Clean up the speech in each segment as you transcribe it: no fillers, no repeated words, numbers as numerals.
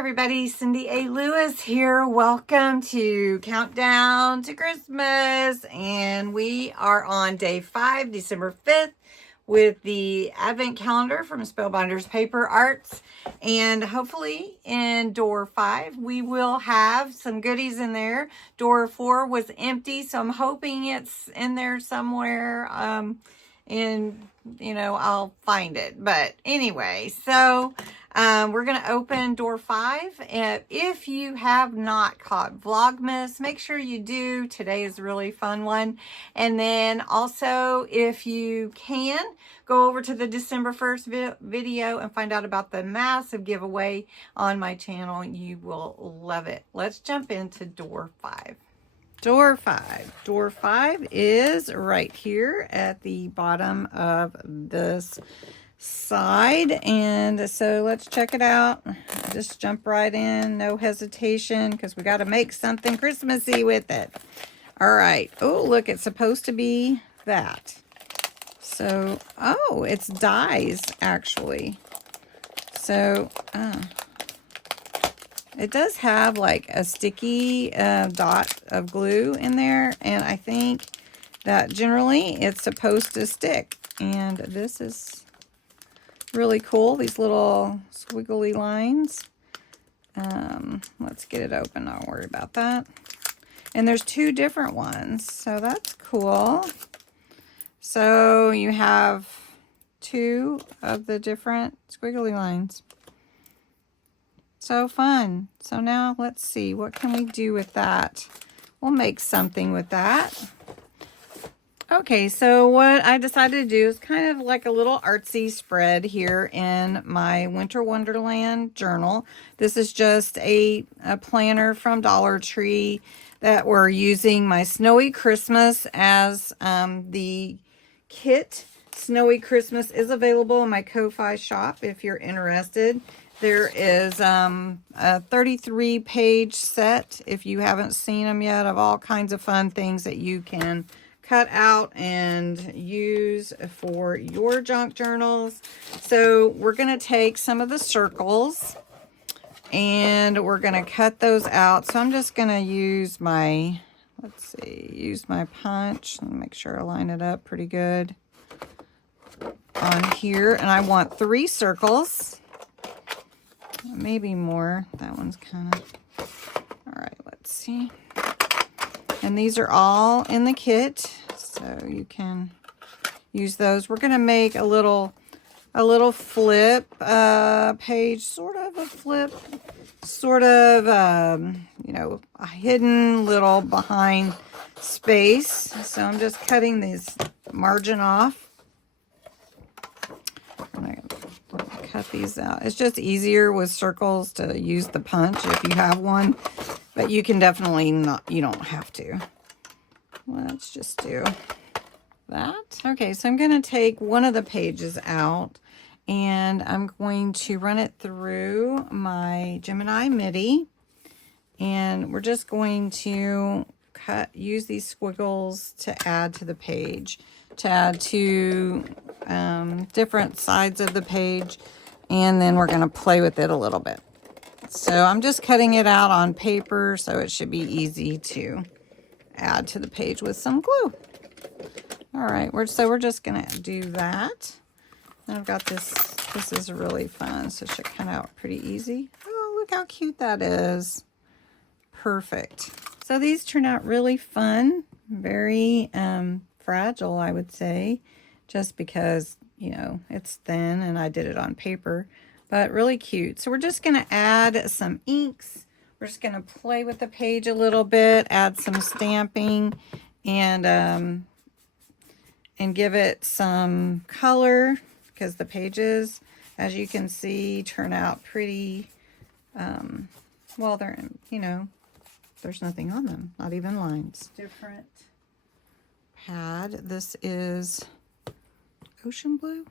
everybody, Cindy A. Lewis here. Welcome to Countdown to Christmas. And we are on day 5, December 5th, with the Advent calendar from Spellbinders Paper Arts. And hopefully in door 5, we will have some goodies in there. Door 4 was empty, so I'm hoping it's in there somewhere. And, you know, I'll find it. But anyway, so we're going to open door 5. And if you have not caught Vlogmas, make sure you do. Today is a really fun one. And then also, if you can, go over to the December 1st video and find out about the massive giveaway on my channel. You will love it. Let's jump into door 5. Door 5. Door 5 is right here at the bottom of this side. And so let's check it out. Just jump right in, no hesitation, because we got to make something Christmassy with it. All right. Oh, look, it's supposed to be that. So, oh, it's dies, actually. So, it does have like a sticky dot of glue in there, and I think that generally it's supposed to stick. And this is really cool, these little squiggly lines. Let's get it open, don't worry about that. And there's 2 different ones, so that's cool. So you have 2 of the different squiggly lines. So fun. So now let's see, what can we do with that? We'll make something with that. Okay, so what I decided to do is kind of like a little artsy spread here in my Winter Wonderland journal. This is just a planner from Dollar Tree that we're using my Snowy Christmas as the kit. Snowy Christmas is available in my Ko-Fi shop if you're interested. There is a 33-page set, if you haven't seen them yet, of all kinds of fun things that you can cut out and use for your junk journals. So we're going to take some of the circles and we're going to cut those out. So I'm just going to use my, let's see, use my punch and make sure I line it up pretty good on here. And I want 3 circles. Maybe more. That one's kind of... All right, let's see. And these are all in the kit, so you can use those. We're going to make a little flip page, sort of a flip, sort of, you know, a hidden little behind space. So I'm just cutting this margin off. Cut these out. It's just easier with circles to use the punch if you have one, but you can definitely not, you don't have to. Let's just do that. Okay, so I'm going to take one of the pages out and I'm going to run it through my Gemini MIDI, and we're just going to use these squiggles to add to the page, to add to different sides of the page. And then we're going to play with it a little bit. So I'm just cutting it out on paper, so it should be easy to add to the page with some glue. All right, we're just going to do that. And I've got this. This is really fun, so it should come out pretty easy. Oh, look how cute that is. Perfect. So these turn out really fun, very fragile, I would say, just because, you know, it's thin and I did it on paper, but really cute. So we're just going to add some inks. We're just going to play with the page a little bit, add some stamping, and give it some color, because the pages, as you can see, turn out pretty, well, they're, you know, there's nothing on them, not even lines. Different pad. This is ocean blue.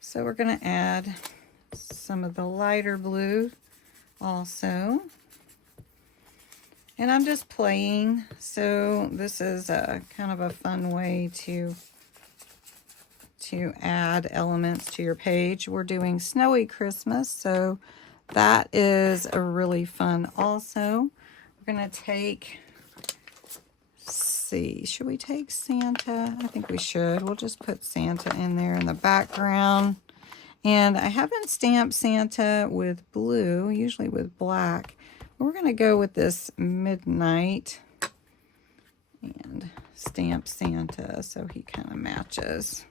So we're going to add some of the lighter blue also, and I'm just playing. So this is a kind of a fun way to add elements to your page. We're doing Snowy Christmas, so that is a really fun also. We're going to take, let's see, should we take Santa? I think we should. We'll just put Santa in there in the background. And I haven't stamped Santa with blue, usually with black. We're going to go with this midnight and stamp Santa so he kind of matches.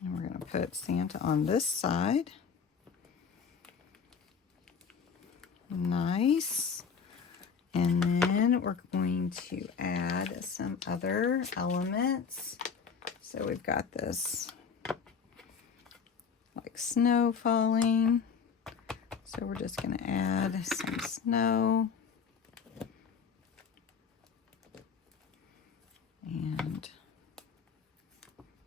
And we're going to put Santa on this side. Nice. And then we're going to add some other elements. So we've got this like snow falling. So we're just going to add some snow. And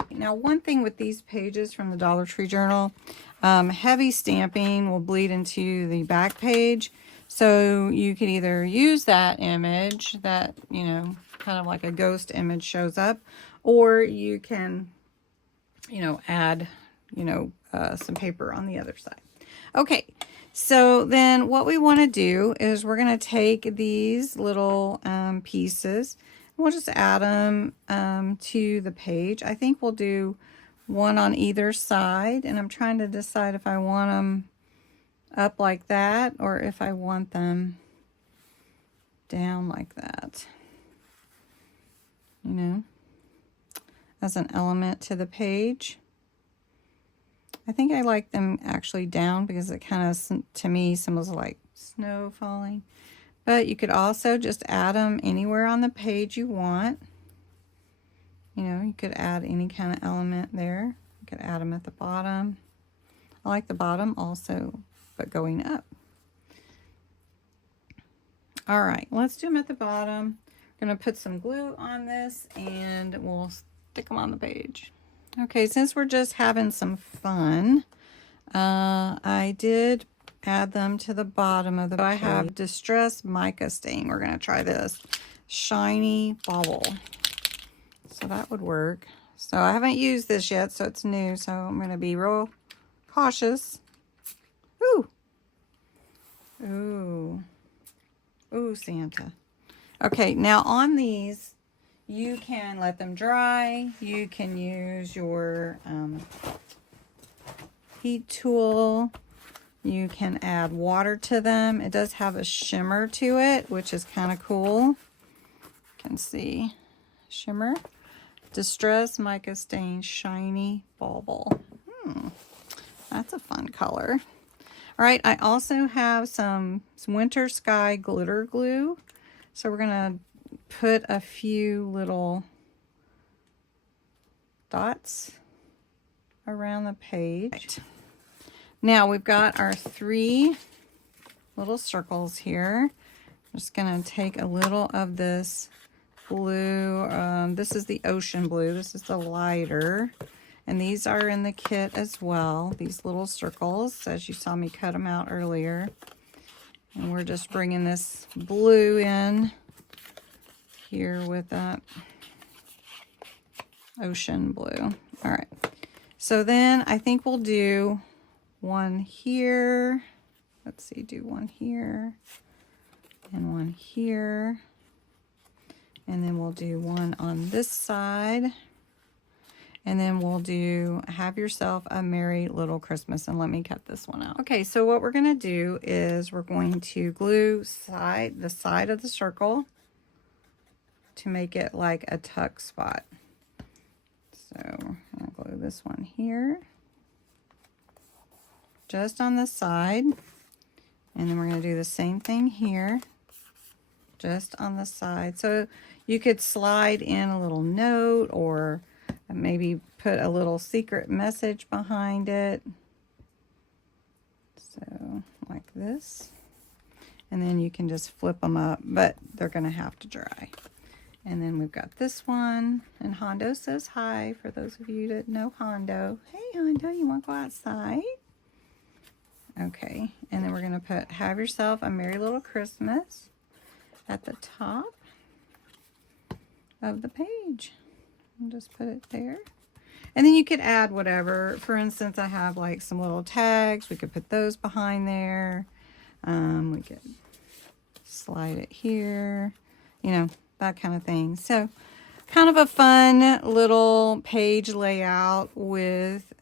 now one thing with these pages from the Dollar Tree Journal, heavy stamping will bleed into the back page. So you could either use that image that, you know, kind of like a ghost image shows up, or you can, you know, add, you know, some paper on the other side. Okay, so then what we want to do is we're going to take these little pieces. We'll just add them to the page. I think we'll do one on either side, and I'm trying to decide if I want them up like that or if I want them down like that, you know, as an element to the page. I think I like them actually down because it kind of, to me, symbols like snow falling. But you could also just add them anywhere on the page you want. You know, you could add any kind of element there. You could add them at the bottom. I like the bottom also, but going up. All right, let's do them at the bottom. I'm going to put some glue on this and we'll stick them on the page. Okay, since we're just having some fun, I did add them to the bottom of the, I have Distress Mica Stain. We're going to try this Shiny Bauble. So that would work. So I haven't used this yet, so it's new. So I'm going to be real cautious. Ooh. Ooh. Ooh, Santa. Okay, now on these, you can let them dry. You can use your heat tool. You can add water to them. It does have a shimmer to it, which is kind of cool. You can see shimmer. Distress Mica Stain Shiny Bauble. That's a fun color. All right, I also have some Winter Sky glitter glue. So we're going to put a few little dots around the page. Right. Now we've got our 3 little circles here. I'm just going to take a little of this blue. This is the ocean blue. This is the lighter. And these are in the kit as well. These little circles, as you saw me cut them out earlier. And we're just bringing this blue in here with that ocean blue. All right. So then I think we'll do one here. Let's see, do one here and one here. And then we'll do one on this side. And then we'll do Have Yourself a Merry Little Christmas. And let me cut this one out. Okay, so what we're going to do is we're going to glue the side of the circle to make it like a tuck spot. So I'm going to glue this one here, just on the side. And then we're going to do the same thing here, just on the side. So you could slide in a little note or maybe put a little secret message behind it. So like this. And then you can just flip them up, but they're going to have to dry. And then we've got this one. And Hondo says hi, for those of you that know Hondo. Hey, Hondo, you want to go outside? Okay. And then we're going to put Have Yourself a Merry Little Christmas at the top of the page. And just put it there. And then you could add whatever. For instance, I have like some little tags. We could put those behind there. We could slide it here, you know, that kind of thing. So kind of a fun little page layout with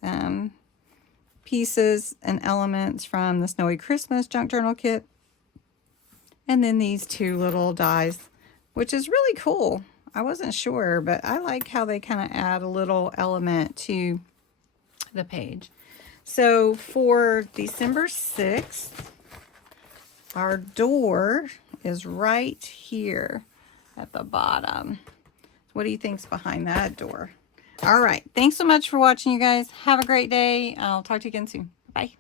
pieces and elements from the Snowy Christmas Junk Journal Kit. And then these two little dies, which is really cool. I wasn't sure, but I like how they kind of add a little element to the page. So for December 6th, our door is right here at the bottom. What do you think's behind that door? All right. Thanks so much for watching, you guys. Have a great day. I'll talk to you again soon. Bye.